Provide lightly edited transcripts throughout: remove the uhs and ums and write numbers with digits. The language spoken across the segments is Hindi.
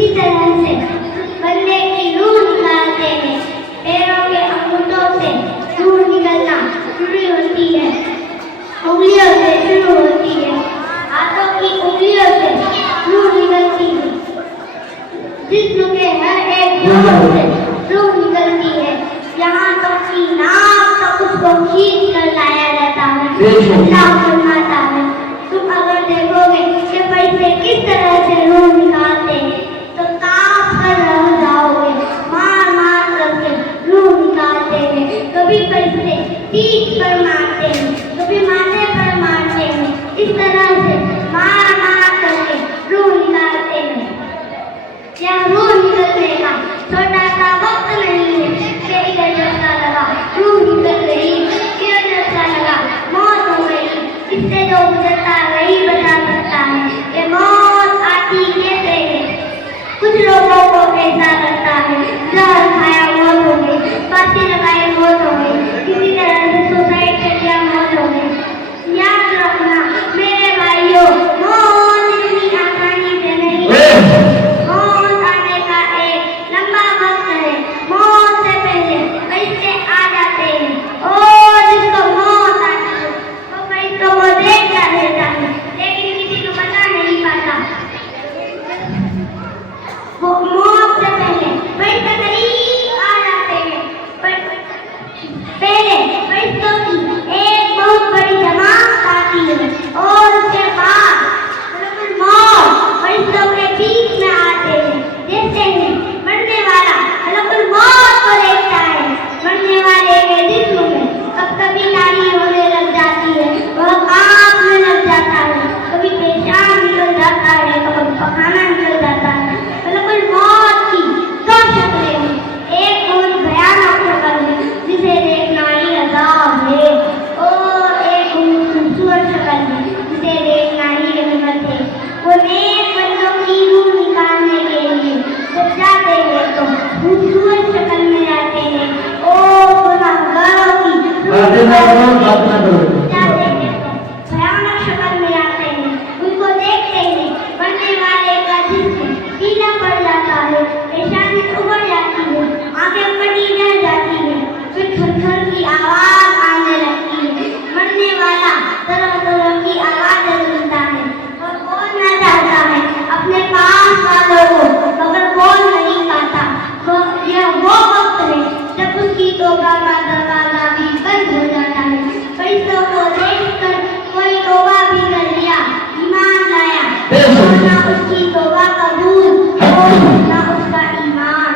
इसी तरह से बंदे की रूह निकालते हैं। पैरों के अंगूठों से रूह निकलना शुरू होती है, उंगलियों से शुरू होती है, हाथों की उंगलियों से रूह निकलती है, जिस्म के हर एक जोड़ से रूह निकलती है, यहाँ तक कि नाक तक उसको खींच कर लाया जाता है, अल्लाह फरमाता है। तुम अगर देखोगे कि पैसे किस तरह से रूह निकालते हैं तो कांप कर रह जाओगे, मार मार करके रूह निकालते हैं। कभी पैसे पीठ पर मारते हैं, कभी माथे पर मारते हैं, इस तरह से मार मार करके रूह निकालते हैं। यह रूह निकलने का छोटा सा वक्त नहीं है कि इधर झटका लगा रूह निकल गई, इधर झटका लगा मौत हो गई। इससे जो गुजरता वही बता सकता है कि मौत आती कैसे है। कुछ लोगों को ऐसा लगता है जहर खाया मौत हो गई, फांसी लगाए मौत हो गई, किसी तरह से सुसाइड कर लिया मौत हो गई। याद रखना मेरे भाइयों, मौत इतनी आसानी से नहीं है। मौत आने का एक लंबा वक्त है। मौत से पहले पैसे आ जाते हैं और जिसको मौत आती है वो पैसों को देखता रहता है, लेकिन किसी को पता नहीं पाता। वो मौत से पहले पैसे करीब आ जाते हैं, पहले पैसों की एक बहुत बड़ी जमात आती है और उसके बाद मौत पैसों के बीच में आते हैं। देखते हैं मरने वाला मलकुल मौत को देखता है, मरने वाले के जिस्म में कभी नाली होने लग जाती है, वह कांपने लग जाता है, कभी पेशाब निकल जाता है, कभी पखाना निकल जाता है। मलकुल मौत की दो शक्लें हैं, एक बहुत भयानक शक्ल है जिसे देखना ही अजाब है, और एक खूबसूरत शक्ल है जिसे देखना ही रहमत है। वो नेक बंदों की रूह निकालने के लिए जब जाते हैं तो खूबसूरत शक्ल में जाते हैं, और गुनाहगारों की जाते हैं तो भयानक शक्ल में जाते हैं। उनको देखते हैं मरने वाले का जिस्म पीला पड़ जाता है, पेशानी उभर जाती है, आंखें फटी रह जाती है, फिर थर-थर की आवाज आने लगती है। मरने वाला तरह-तरह की आवाजें सुनता है और बोलना चाहता है अपने पास वालों को, मगर बोल नहीं पाता। यह वो वक्त है जब उसकी तौबा का दरवाजा भी बंद हो जाता है। पैसों को देखकर कोई तौबा भी कर लिया, ईमान लाया, और ना उसकी तौबा कबूल और ना उसका ईमान।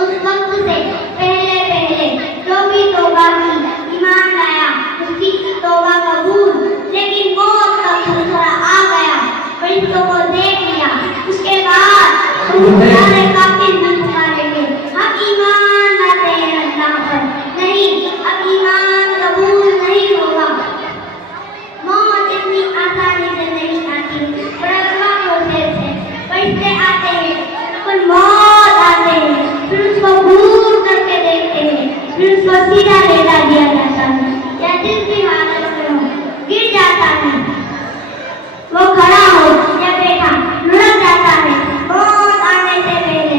उस वक्त से पहले पहले जो भी तौबा की, ईमान लाया, उसकी तौबा कबूल, लेकिन मौत का खतरा आ गया, पैसों को देख लिया, उसके बाद सारे काफिर भी पुकारेंगे हम ईमान लाते हैं अल्लाह पर, नहीं अब ईमान कबूल नहीं होगा। मौत इतनी आसानी से नहीं आती, बड़ा प्रोसेस है। पैसे आते हैं, फिर मौत आते हैं, फिर उसको घूर करके देखते हैं, फिर उसको सीधा लेटा दिया जाता है, या जिस भी हालत में हो गिर जाता है, वो खड़ा हो या बैठा लुढ़क जाता है। मौत आने से पहले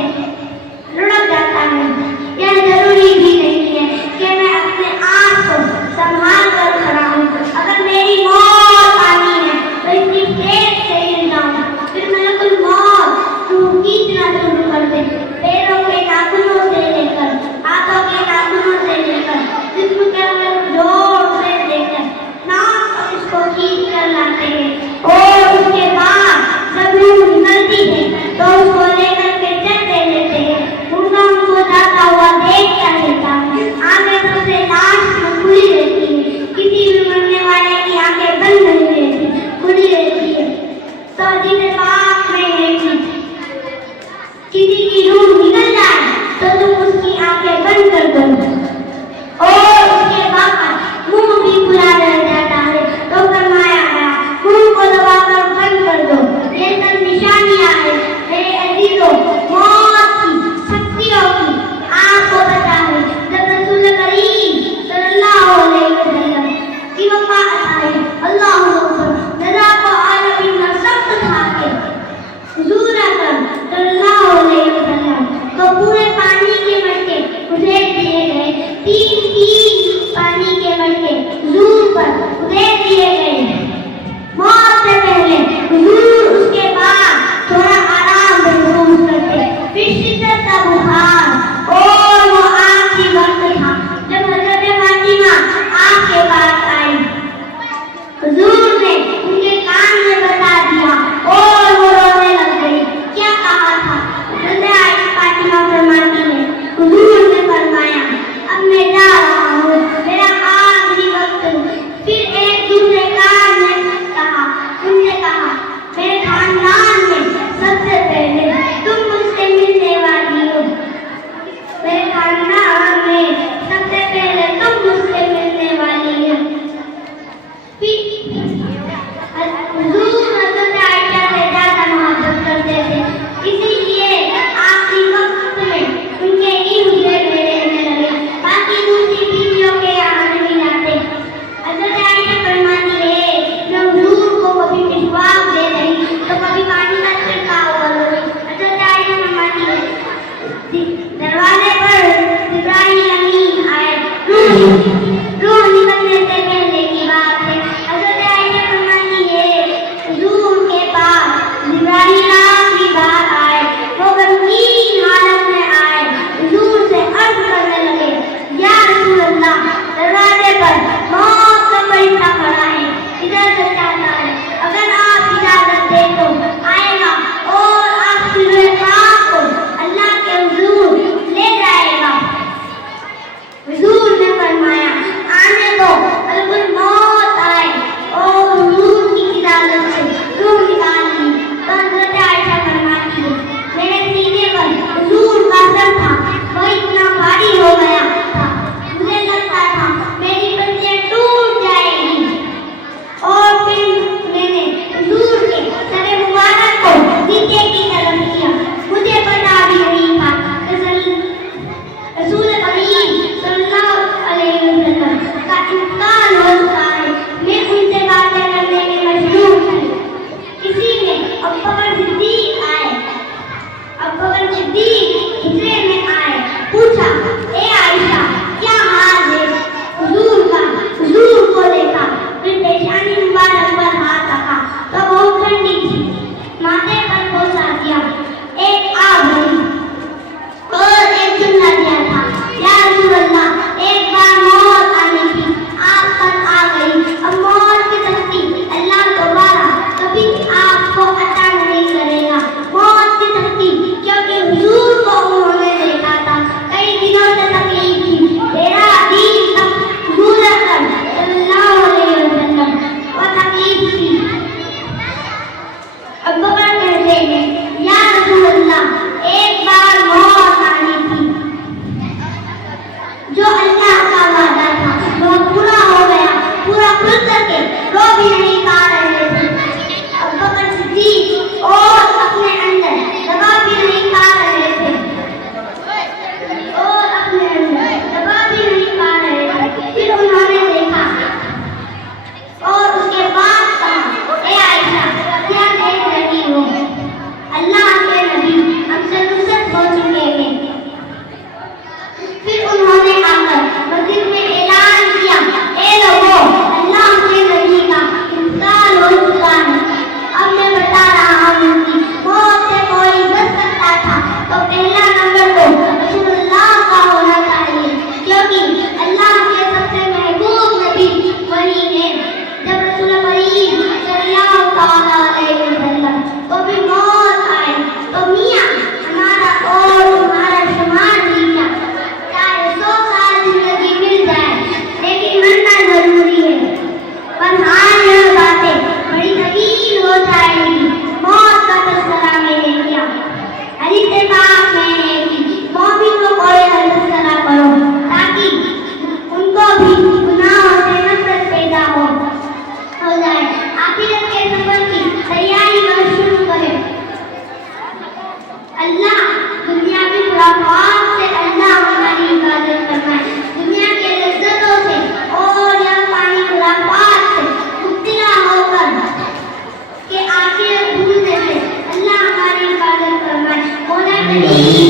नहीं भाई